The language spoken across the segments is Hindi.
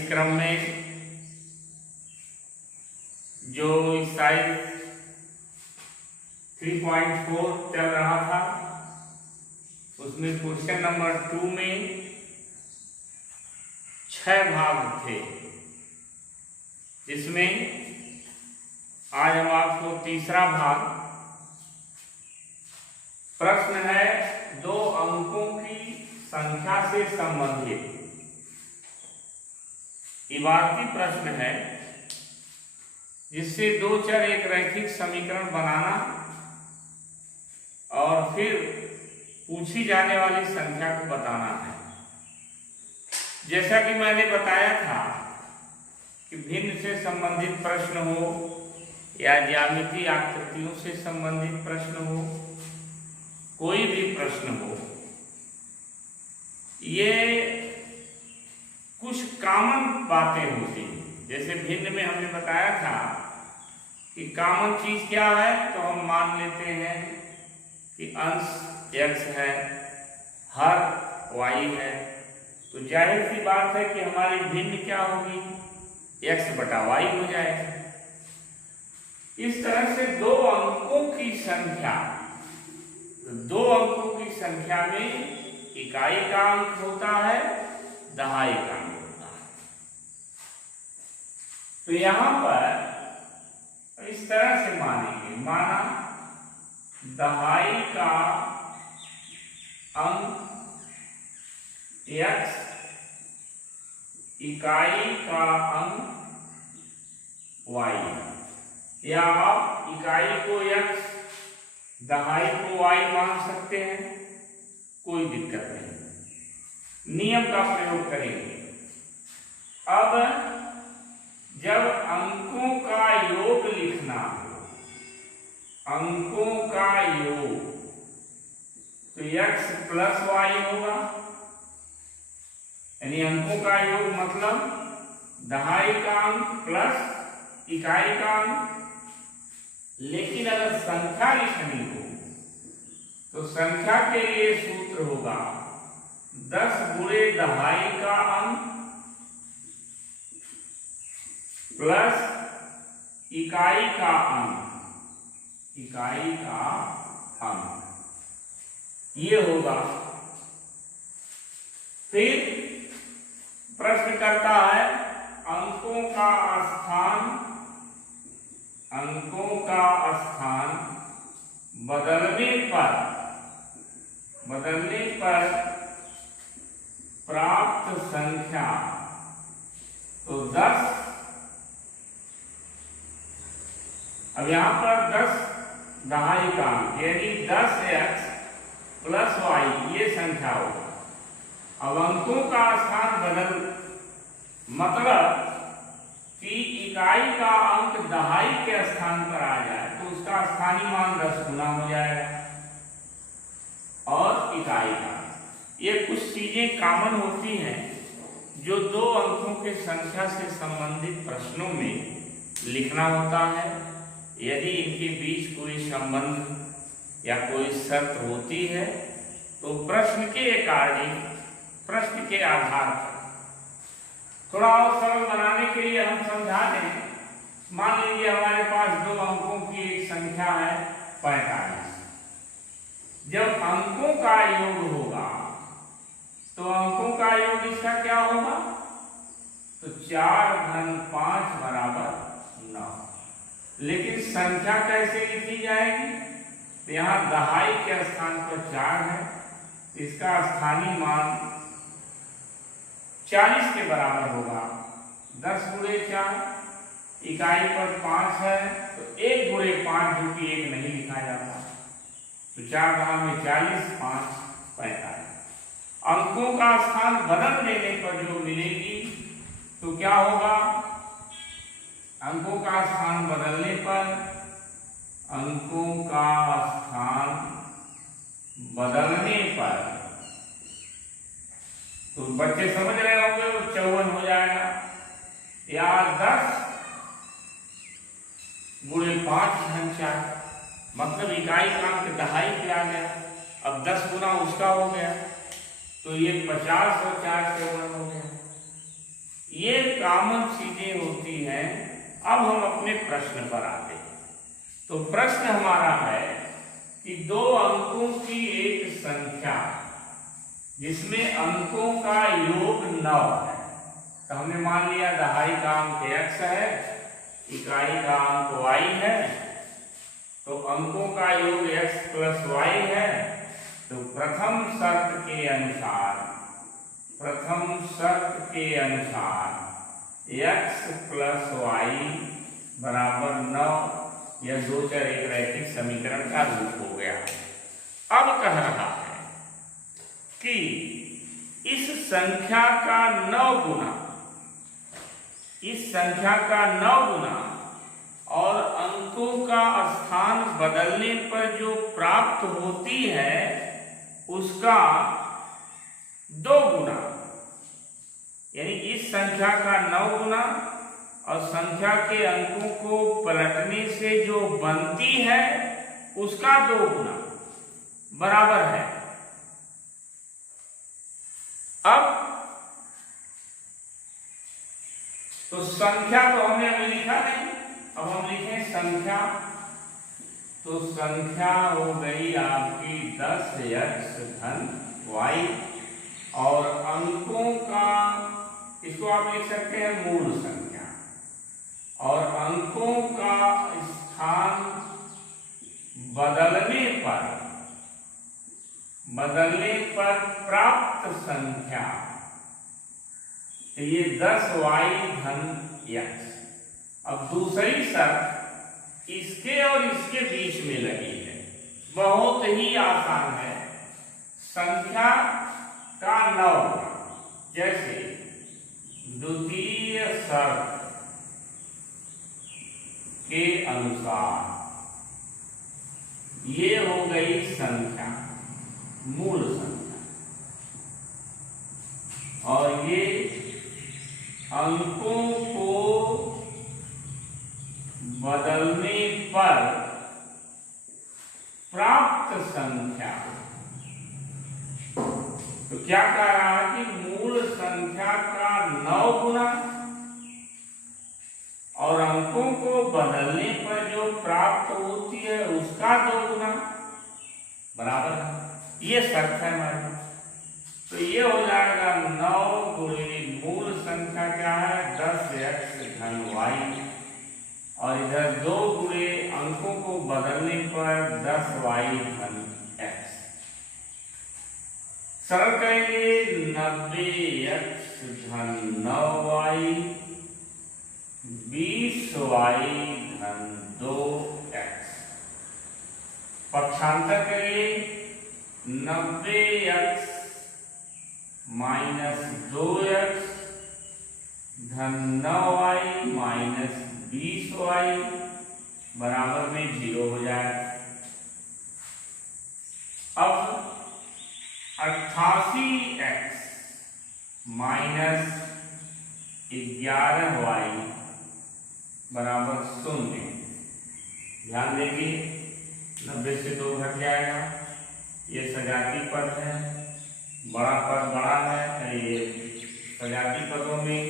इस क्रम में जो एक्सरसाइज 3.4 चल रहा था उसमें क्वेश्चन नंबर 2 में 6 भाग थे, जिसमें आज हम आपको तीसरा भाग, प्रश्न है 2 अंकों की संख्या से संबंधित। इबारती प्रश्न है जिससे 2 चर एक रैखिक समीकरण बनाना और फिर पूछी जाने वाली संख्या को बताना है। जैसा कि मैंने बताया था कि भिन्न से संबंधित प्रश्न हो या ज्यामितीय आकृतियों से संबंधित प्रश्न हो, कोई भी प्रश्न हो, ये कुछ कॉमन बातें होती हैं। जैसे भिन्न में हमने बताया था कि कॉमन चीज क्या है, तो हम मान लेते हैं कि अंश x है, हर y है, तो जाहिर सी बात है कि हमारी भिन्न क्या होगी, x बटा y हो जाएगा। इस तरह से 2 अंकों की संख्या, 2 अंकों की संख्या में इकाई का अंक होता है, दहाई का अंक होता है। तो यहां पर इस तरह से मानेंगे, माना दहाई का अंक x, इकाई का अंक y, या आप इकाई को x, दहाई को y मान सकते हैं, कोई दिक्कत नहीं। नियम का प्रयोग करेंगे। अब जब अंकों का योग लिखना हो, अंकों का योग, तो x प्लस y होगा, यानी अंकों का योग मतलब दहाई का अंक प्लस इकाई का अंक। लेकिन अगर संख्या लिखनी हो तो संख्या के लिए सूत्र होगा 10 गुणे दहाई का अंक प्लस इकाई का अंक, इकाई का अंक, ये होगा। फिर प्रश्न करता है अंकों का स्थान, अंकों का स्थान बदलने पर प्राप्त संख्या, तो 10। अब यहां पर 10 दहाई का अंक यानी 10x प्लस y, ये संख्या होगा। अब अंकों का स्थान बदल, मतलब कि इकाई का अंक दहाई के स्थान पर आ जाए तो उसका स्थानीय मान 10 गुना हो जाएगा, और इकाई का, ये कुछ चीजें कॉमन होती हैं जो 2 अंकों के संख्या से संबंधित प्रश्नों में लिखना होता है। यदि इनके बीच कोई संबंध या कोई शर्त होती है तो प्रश्न के अकॉर्डिंग, प्रश्न के आधार पर थोड़ा और सरल बनाने के लिए हम समझा दें। मान लीजिए हमारे पास 2 अंकों की एक संख्या है 45। जब अंकों का योग होगा तो अंकों का योग इसका क्या होगा, तो 4 घन 5 बराबर 9। लेकिन संख्या कैसे लिखी जाएगी, तो यहाँ दहाई के स्थान पर 4 है, इसका स्थानीय मान 40 के बराबर होगा। 10 गुणे 4, इकाई पर 5 है तो 1 गुणे 5, जो कि 1 नहीं लिखा जाता, तो 4 घन में 40, 5 45। अंकों का स्थान बदल देने पर जो मिलेगी तो क्या होगा, अंकों का स्थान बदलने पर, अंकों का स्थान बदलने पर, तो बच्चे समझ रहे होंगे, 54 हो जाएगा, या 10 गुणे 5 घन 4, मतलब इकाई का अंक दहाई पे आ गया। अब 10 गुना उसका हो गया, तो ये 50 और 4 54 हो गया। ये कॉमन चीजें होती हैं। अब हम अपने प्रश्न पर आते हैं। तो प्रश्न हमारा है कि दो अंकों की एक संख्या जिसमें अंकों का योग 9 है। तो हमने मान लिया दहाई का अंक x है, इकाई का अंक y है, तो अंकों का योग x प्लस y है। तो प्रथम शर्त के अनुसार x प्लस y बराबर 9, यह दो चर एक रैखिक समीकरण का रूप हो गया। अब कह रहा है कि इस संख्या का 9 गुना, इस संख्या का 9 गुना और अंकों का स्थान बदलने पर जो प्राप्त होती है उसका 2 गुना, यानी इस संख्या का 9 गुना और संख्या के अंकों को पलटने से जो बनती है उसका 2 गुना बराबर है। अब तो संख्या तो हमने अभी लिखा नहीं, अब हम लिखें संख्या। तो संख्या हो गई आपकी 10x धन y और अंकों का, इसको आप लिख सकते हैं मूल संख्या, और अंकों का स्थान बदलने पर प्राप्त संख्या, ये 10y धन x। अब दूसरी शर्त इसके और इसके बीच में लगी है, बहुत ही आसान है। संख्या का 9 गुना, जैसे द्वितीय शर्त के अनुसार ये हो गई संख्या, मूल संख्या, और ये अंकों को बदलने पर प्राप्त संख्या। तो क्या कह रहा है कि मूल संख्या का 9 गुना और अंकों को बदलने पर जो प्राप्त होती है उसका 2 गुना बराबर है। ये शर्त है हमारी। तो ये हो जाएगा 9 गुणे मूल संख्या क्या है 10x धन y, और इधर 2 गुणे अंकों को बदलने पर 10y धन x। सरल करेंगे 90x धन 9y 20y धन 2x। पक्षांतर करिए 90x माइनस 2x धन 9y माइनस 20y बराबर में 0 हो जाए। अब 88x माइनस 11y बराबर 0। ध्यान देंगे 90 से 2 घट जाएगा, ये सजाती पद है, बड़ा पद बड़ा है, ये सजाती पदों में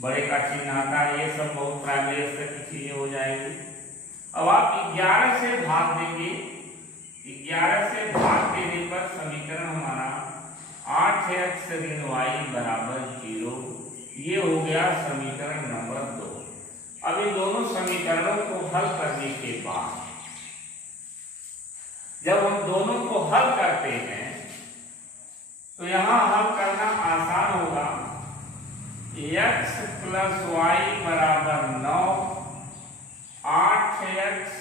बड़े का चिन्ह आता है, ये सब बहुत प्राइमरी स्तर की चीजें हो जाएगी। अब आप 11 से भाग देंगे, 11 से भाग देने पर समीकरण हमारा 8x ऋण y बराबर 0, ये हो गया समीकरण नंबर 2। अब इन दोनों समीकरणों को हल करने के बाद जब हम दोनों को हल करते हैं तो यहां हल करना आसान होगा। x प्लस y बराबर 9, 8x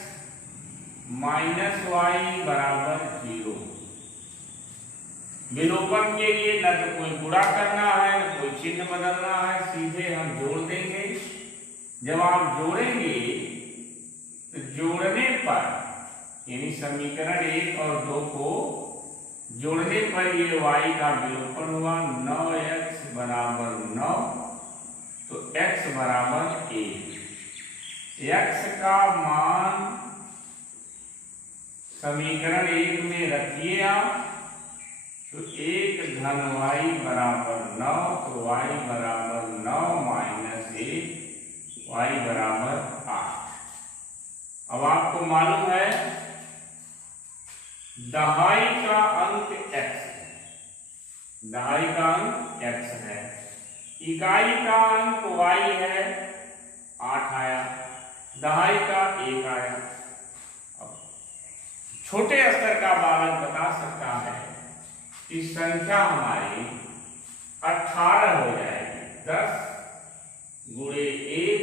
माइनस y बराबर 0। विलोपन के लिए न तो कोई गुणा करना है न कोई चिन्ह बदलना है, सीधे हम जोड़ देंगे। जब आप जोड़ेंगे तो जोड़ने पर यानी समीकरण 1 और 2 को जोड़ने पर ये y का विलोपन हुआ, 9x बराबर 9, तो x बराबर 1। x का मान समीकरण 1 में रखिए आप, तो 1 धन y बराबर 9, तो y बराबर 9 माइनस अंक y है 8 आया, दहाई का 1 आया। अब छोटे स्तर का बालक बता सकता है कि संख्या हमारी 18 हो जाएगी। 10 गुणे 1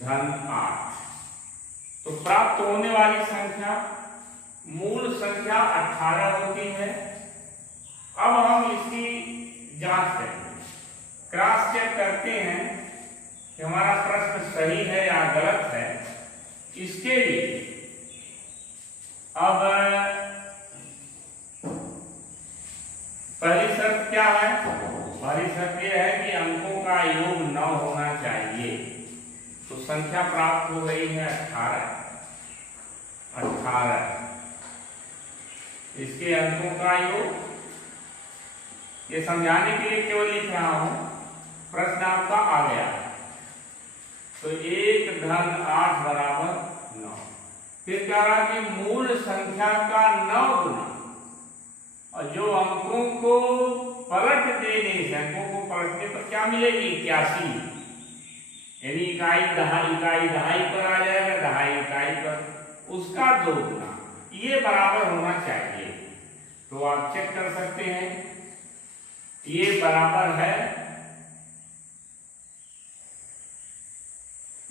धन 8। तो प्राप्त होने वाली संख्या मूल संख्या 18 होती है। अब हम इसकी जांच करेंगे, क्रॉस चेक करते हैं कि हमारा प्रश्न सही है या गलत है। इसके लिए अब पहली शर्त क्या है? पहली शर्त यह है कि अंकों का योग 9 होना चाहिए। तो संख्या प्राप्त हो गई है 18। इसके अंकों का योग, ये समझाने के लिए केवल लिख रहा हूं, प्रश्न आपका आ गया। तो 1 धन 8 बराबर 9। फिर क्या रहा कि मूल संख्या का 9 गुना, और जो अंकों को पलट देने से, अंकों को पलटने पर क्या मिलेगी? 81। यानी इकाई दहाई पर आ जाएगा, दहाई इकाई पर, उसका 2 गुना। ये बराबर होना चाहिए। तो आप चेक कर सकते हैं, ये बराबर है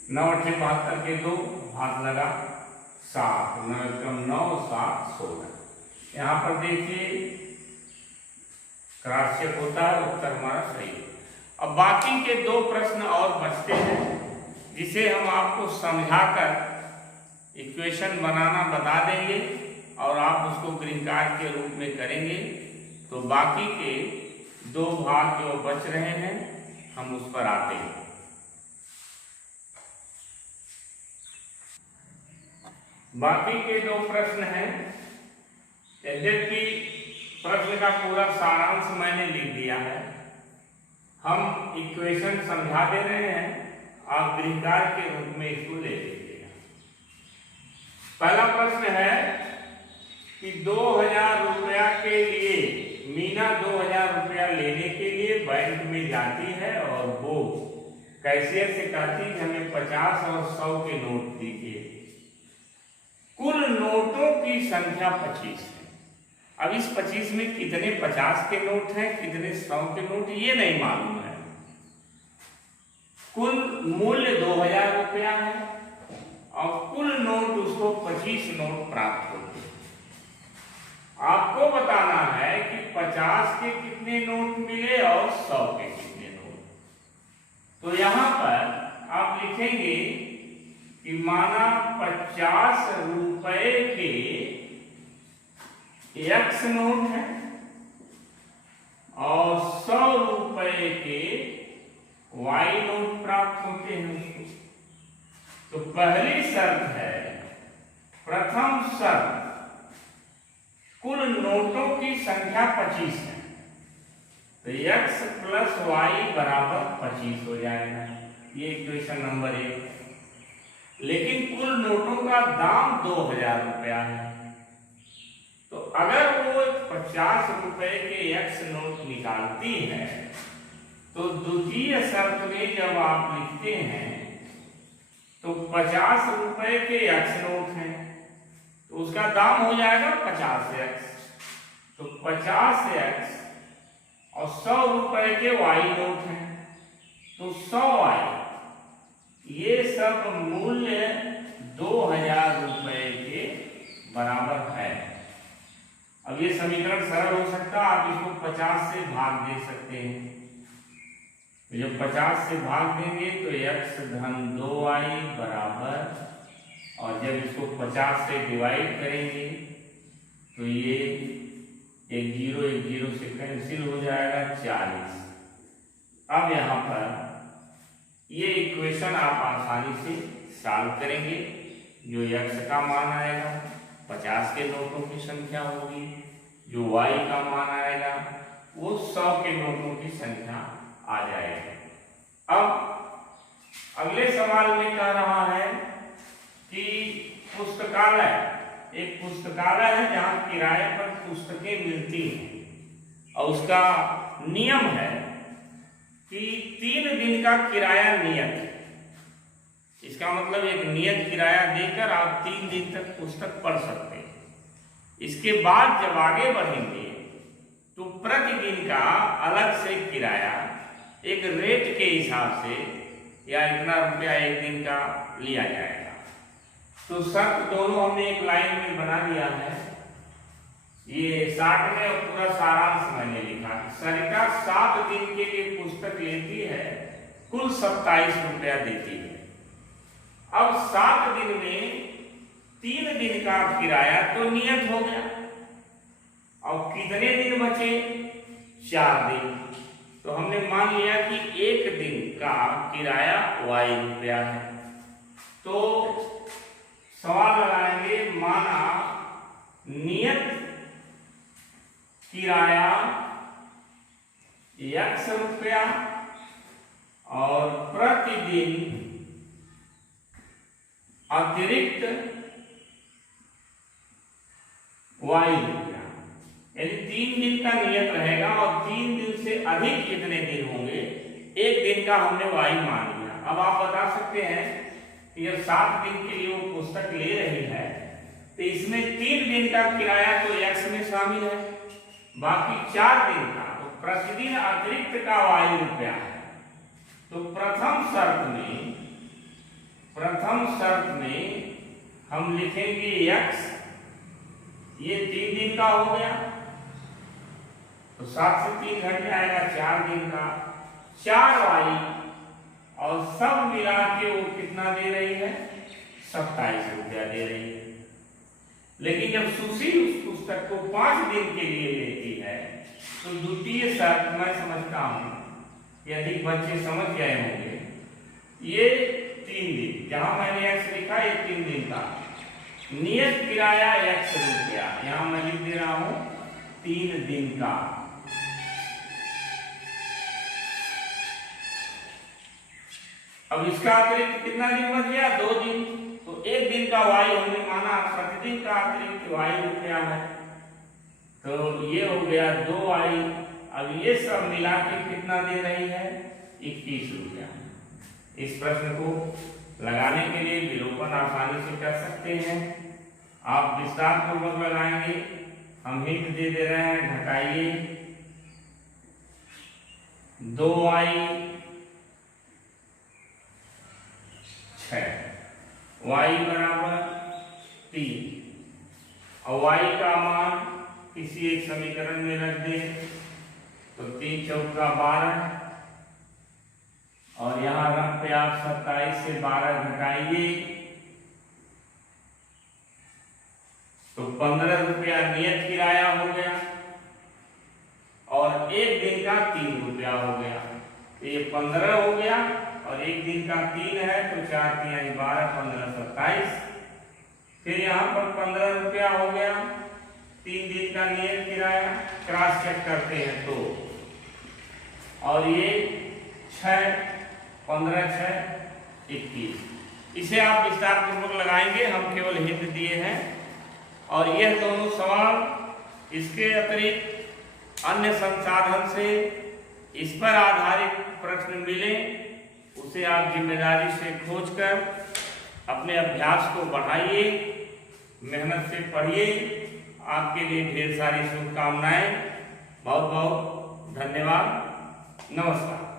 9 8 72 के 2 हाथ लगा 7, 9 कम 9 7 16। यहां पर देखिए क्रॉस चेक होता है, उत्तर हमारा सही है। अब बाकी के 2 प्रश्न और बचते हैं, जिसे हम आपको समझाकर इक्वेशन बनाना बता देंगे और आप उसको गृह कार्य के रूप में करेंगे। तो बाकी के 2 भाग जो बच रहे हैं हम उस पर आते हैं। बाकी के 2 प्रश्न हैं। यद्यपि प्रश्न का पूरा सारांश मैंने लिख दिया है, हम इक्वेशन समझा दे रहे हैं, आप गृह कार्य के रूप में इसको ले लीजिएगा। पहला प्रश्न है कि 2000 रुपया के लिए मीना 2000 रुपया लेने के लिए बैंक में जाती है और वो कैशियर से कहती है हमें 50 और 100 के नोट दीजिए। कुल नोटों की संख्या 25 है। अब इस 25 में कितने 50 के नोट हैं, कितने 100 के नोट, ये नहीं मालूम है। कुल मूल्य 2000 रुपया है और कुल नोट उसको 25 नोट प्राप्त होते हैं। आपको बताना है कि 50 के कितने नोट मिले और 100 के कितने नोट। तो यहां पर आप लिखेंगे कि माना 50 रुपए के X नोट है और 100 रुपए के Y नोट प्राप्त होते हैं उसको। तो पहली शर्त है, प्रथम शर्त, कुल नोटों की संख्या 25 है, तो x प्लस वाई बराबर 25 हो जाएगा। ये इक्वेशन नंबर 1। लेकिन कुल नोटों का दाम 2000 रुपया है, तो अगर वो 50 रुपए के x नोट निकालती है तो द्वितीय शर्त में जब आप लिखते हैं तो 50 रुपए के x नोट हैं तो उसका दाम हो जाएगा 50x। तो 50x और 100 रुपए के y नोट हैं तो 100y। ये सब मूल्य 2000 रुपए के बराबर है। अब ये समीकरण सरल हो सकता है, आप इसको 50 से भाग दे सकते हैं। जब 50 से भाग देंगे तो x धन 2y बराबर, और जब इसको 50 से डिवाइड करेंगे तो ये एक जीरो से कैंसिल हो जाएगा 40। अब यहाँ पर ये इक्वेशन आप आसानी से सॉल्व करेंगे। जो x का मान आएगा 50 के नोटों की संख्या होगी, जो y का मान आएगा वो 100 के नोटों की संख्या आ जाएगी। अब अगले सवाल में कह रहा है कि पुस्तकालय, एक पुस्तकालय है जहां किराए पर पुस्तकें मिलती हैं और उसका नियम है कि 3 दिन का किराया नियत, इसका मतलब एक नियत किराया देकर आप 3 दिन तक पुस्तक पढ़ सकते हैं। इसके बाद जब आगे बढ़ेंगे तो प्रतिदिन का अलग से किराया एक रेट के हिसाब से या इतना रुपया एक दिन का लिया जाएगा। तो शर्त दोनों हमने एक लाइन में बना लिया है। ये 60 में और पूरा सारांश मैंने लिखा है। सरिता 7 दिन के लिए पुस्तक लेती है, कुल 27 रुपया देती है। अब 7 दिन में 3 दिन का किराया तो नियत हो गया। अब कितने दिन बचे? 4 दिन। तो हमने मान लिया कि 1 दिन का किराया y रुपया है। तो सवाल लगाएंगे, माना नियत किराया x रुपया और प्रतिदिन अतिरिक्त y रुपया, यानी 3 दिन का नियत रहेगा और 3 दिन से अधिक कितने दिन होंगे, 1 दिन का हमने y मान लिया। अब आप बता सकते हैं कि जब 7 दिन के लिए वो पुस्तक ले रही है तो इसमें 3 दिन का किराया तो x में शामिल है, बाकी 4 दिन का तो प्रतिदिन अतिरिक्त का y रुपया है। तो प्रथम शर्त में हम लिखेंगे x, ये 3 दिन का हो गया तो 7 से 3 घट जाएगा, 4 दिन का 4y, और सब मिला के वो कितना दे रही है? 27 रुपया दे रही है। लेकिन जब सुशील उस पुस्तक को 5 दिन के लिए लेती है तो द्वितीय शर्त मैं समझता हूं कि अधिक बच्चे समझ गए होंगे। ये 3 दिन, जहां मैंने x लिखा ये 3 दिन का नियत किराया x रुपया, यहां मैं लिख दे रहा हूं 3 दिन का। अब इसका अतिरिक्त कितना दिन बच गया? 2 दिन। तो 1 दिन का y हमने माना प्रतिदिन का अतिरिक्त y रुपया है, तो ये हो गया 2y। अब ये सब मिला के कितना दे रही है? 21 रुपया। इस प्रश्न को लगाने के लिए विलोपन आसानी से कर सकते हैं। आप विस्तार पूर्वक लगाएंगे, हम हिंट दे रहे हैं, घटाइए 2y 6, y बराबर 3, और y का मान किसी एक समीकरण में रख दें तो 3 चौका 12, और यहां रख पे आप 27 से 12 घटाइए तो 15 रुपया नियत किराया हो गया और 1 दिन का 3 रुपया हो गया। तो ये 15 हो गया और 1 दिन का 3 है तो 4 3 12, 15 27। फिर यहाँ पर 15 रुपया हो गया, 3 दिन का नियत किराया, क्रॉस चेक करते हैं तो, और ये 6 15 6 21। इसे आप विस्तार पूर्वक लगाएंगे, हम केवल हिंट दिए हैं। और यह दोनों सवाल इसके अतिरिक्त अन्य संसाधन से इस पर आधारित प्रश्न मिले उसे आप जिम्मेदारी से खोजकर अपने अभ्यास को बढ़ाइए, मेहनत से पढ़िए। आपके लिए ढेर सारी शुभकामनाएं। बहुत बहुत धन्यवाद। नमस्कार।